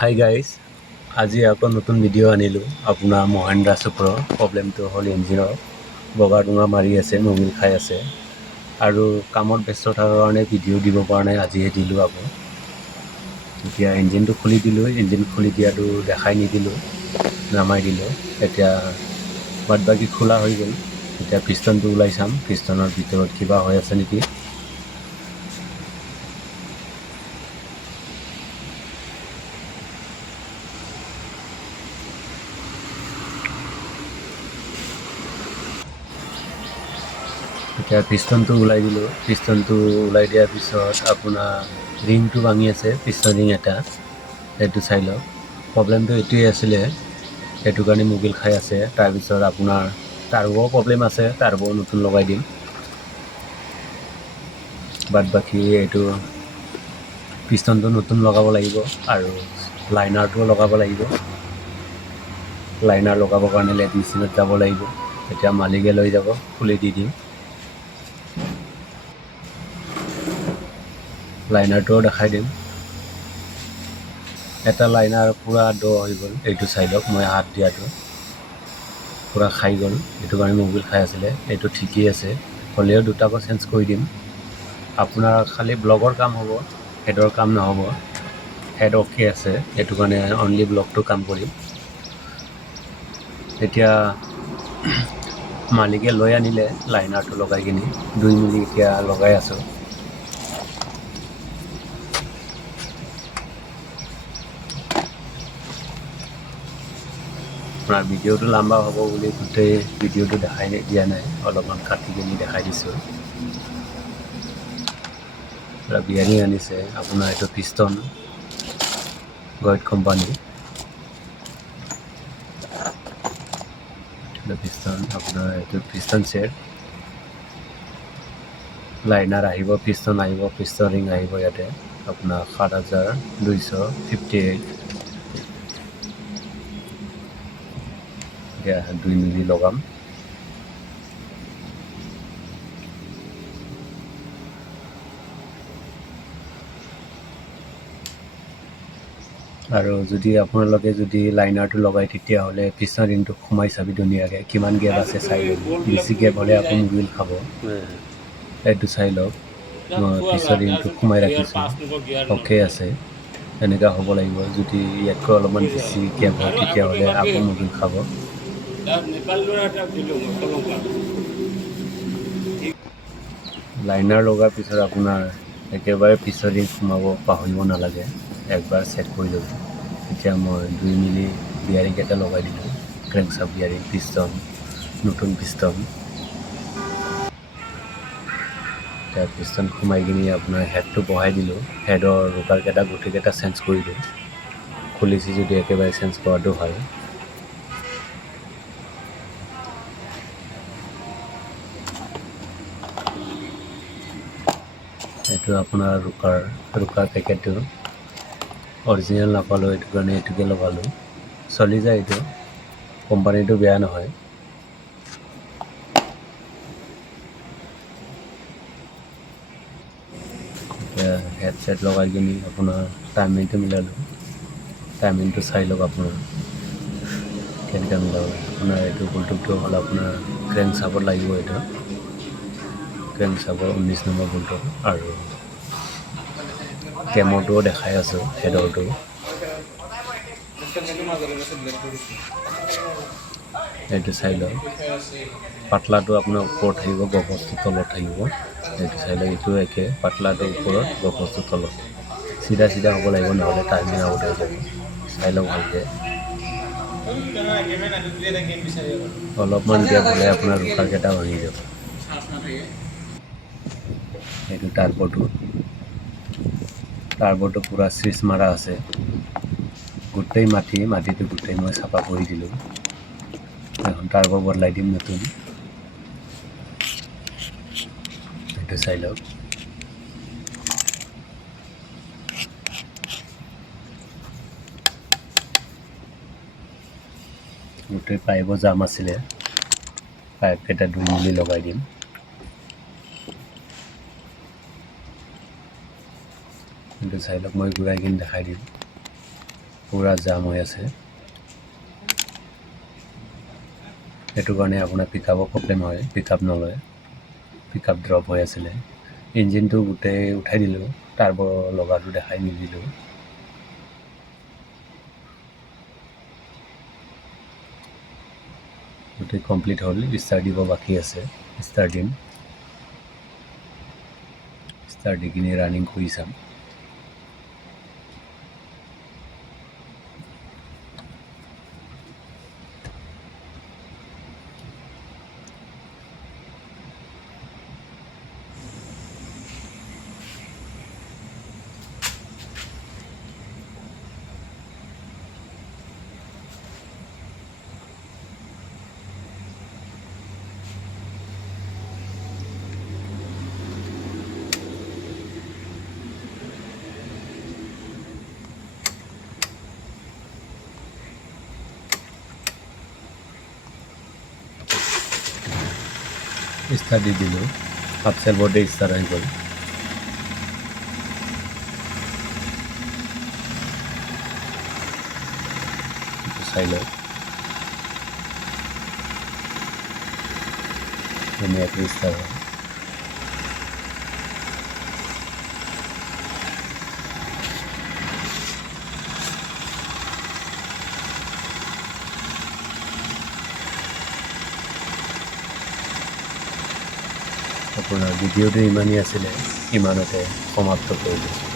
Hi guys, আজি আকৌ নতুন ভিডিঅ' আনিলোঁ আপোনাৰ মহেন্দ্ৰা চুপাৰৰ। প্ৰব্লেমটো হ'ল ইঞ্জিনৰ বগা ডোঙা মাৰি আছে, মবিল খাই আছে আৰু কামত ব্যস্ত থকাৰ কাৰণে ভিডিঅ' দিব পৰা নাই। আজিহে দিলোঁ আকৌ। এতিয়া ইঞ্জিনটো খুলি দিলোঁ, ইঞ্জিন খুলি দিয়াটো দেখাই নিদিলোঁ, নামাই দিলোঁ। এতিয়া বাদ বাকী খোলা হৈ গ'ল। এতিয়া পিষ্টনটো ওলাই চাম, পিষ্টনৰ ভিতৰত কিবা হৈ আছে নেকি। এতিয়া পিষ্টনটো ওলাই দিলোঁ। পিষ্টনটো ওলাই দিয়াৰ পিছত আপোনাৰ ৰিংটো ভাঙি আছে, পিষ্টন ৰিং এটা, সেইটো চাই লওক। প্ৰব্লেমটো এইটোৱেই আছিলে, সেইটো কাৰণে মবিল খাই আছে। তাৰপিছত আপোনাৰ টাৰ্ব'ও প্ৰব্লেম আছে, টাৰ্ব'ও নতুন লগাই দিম। বাদ বাকী এইটো পিষ্টনটো নতুন লগাব লাগিব আৰু লাইনাৰটোও লগাব লাগিব। লাইনাৰ লগাবৰ কাৰণে লেদ মেচিনত যাব লাগিব। এতিয়া মালিকে লৈ যাব, খুলি দি দিম। লাইনাৰটোও দেখাই দিম। এটা লাইনাৰ পূৰা দ হৈ গ'ল, এইটো চাইডক মই হাত দিয়াটো পূৰা খাই গ'ল, সেইটো কাৰণে মবিল খাই আছিলে। এইটো ঠিকেই আছে, হ'লেও দুটাকো চেঞ্জ কৰি দিম। আপোনাৰ খালি ব্লগৰ কাম হ'ব, হেডৰ কাম নহ'ব। হেড অ'কে আছে, সেইটো কাৰণে অনলি ব্লগটো কাম কৰিম। এতিয়া মালিকে লৈ আনিলে লাইনাৰটো লগাই কিনি 2 মিলি এতিয়া লগাই আছোঁ। আপোনাৰ ভিডিঅ'টো লম্বা হ'ব বুলি গোটেই ভিডিঅ'টো দেখাই দিয়া নাই, অলপমান কাটি কিনি দেখাই দিছোঁ। বিয়াৰিং আনিছে আপোনাৰ, এইটো পিষ্টন গইড কোম্পানী। পিষ্টন আপোনাৰ এইটো পিষ্টন ছেট, লাইনাৰ আহিব, পিষ্টন আহিব, পিষ্টন ৰিং আহিব। ইয়াতে আপোনাৰ 7258 এতিয়া 2 মিলি লগাম। আৰু যদি আপোনালোকে যদি লাইনাৰটো লগাই, তেতিয়াহ'লে পিষ্টন ৰিংটো সোমাই চাবি ধুনীয়াকৈ, কিমান গেপ আছে চাই ল'বি। বেছি গেপ হ'লে আকৌ মবিল খাব, এইটো চাই লওক। মই পিষ্টন ৰিংটো সোমাই ৰাখিছোঁ, অ'কে আছে, এনেকুৱা হ'ব লাগিব। যদি ইয়াতকৈ অলপমান বেছি গেপ হয়, তেতিয়াহ'লে আকৌ মবিল খাব। লাইনাৰ লগাৰ পিছত আপোনাৰ একেবাৰে পিষ্টন ৰিং সোমাব পাহৰিব নালাগে, একবাৰ চেক কৰি ল'ব। এতিয়া মই 2 মিলি বিয়াৰিং এটা লগাই দিলোঁ, ক্ৰেংকশ্বাফ্ট বিয়াৰিং, পিষ্টন, নতুন পিষ্টন। এতিয়া পিষ্টন সোমাই কিনি আপোনাৰ হেডটো বহাই দিলোঁ। হেডৰ ৰোটাৰকেইটা গোটেইকেইটা চেঞ্জ কৰিলোঁ। খুলিছে যদি একেবাৰে চেঞ্জ কৰাটো ভাল। এইটো আপোনাৰ ৰোকাৰ পেকেটটো অৰিজিনেল নাপালোঁ, এইটো কাৰণে এইটোকে লগালোঁ। চলি যায়, এইটো কোম্পানীটো বেয়া নহয়। এতিয়া হেডছেট লগাই কিনি আপোনাৰ টাইমিংটো মিলালোঁ। টাইমিংটো চাই লওক আপোনাৰ কেনেকৈ মিলাব। আপোনাৰ এইটো বল্টুটো হ'ল আপোনাৰ ক্ৰেংকশ্বাফ্টত লাগিব, এইটো ক্ৰেংকশ্বাফ্টৰ 19 নম্বৰ বল্টৰ। আৰু কেমৰটোও দেখাই আছোঁ, হেডৰটো। এইটো চাই লওক। পাতলাটো আপোনাৰ ওপৰত থাকিব, গপচটো তলত থাকিব। এইটো চাই লওক, এইটো একে, পাতলাটো ওপৰত, গপচটো তলত। চিধা চিধা হ'ব লাগিব, নহ'লে টাইমিং আউট হৈ যাব। চাই লওক ভালকৈ। অলপমান গেপ হ'লে আপোনাৰ ৰোটাৰকেইটা ভাঙি যাব। এইটো টাৰ্বটো পূৰা চিজ মাৰা আছে। গোটেই মাটিটো গোটেই মই চাফা কৰি দিলোঁ। এখন টাৰ্ব বদলাই দিম নতুন। এইটো চাই লওক। গোটেই পাইপৰ জাম আছিলে, পাইপকেইটা 2 মিলি লগাই দিম। এইটো চাই লওক, মই ঘূৰাই কিনি দেখাই দিম। পূৰা জাম হৈ আছে। সেইটো কাৰণে আপোনাৰ পিক আপৰ প্ৰব্লেম হয়, পিক আপ নলয়, পিক আপ ড্ৰপ হৈ আছিলে। ইঞ্জিনটো গোটেই উঠাই দিলোঁ, টাৰ্ব লগাটো দেখাই নিদিলোঁ। গোটেই কমপ্লিট হ'ল, ষ্টাৰ দিব বাকী আছে, ষ্টাৰ দিম। ষ্টাৰ দি কিনি ৰানিং কৰি চাম। ষ্টাৰ দি দিলোঁ, আপচেল বৰ্ডে ষ্টাৰ আহি গ'ল। চাই লওক, ধুনীয়াকৈ ষ্টাৰ হয়। আপোনাৰ ভিডিঅ'টো ইমানেই আছিলে, ইমানতে সমাপ্ত কৰিলোঁ।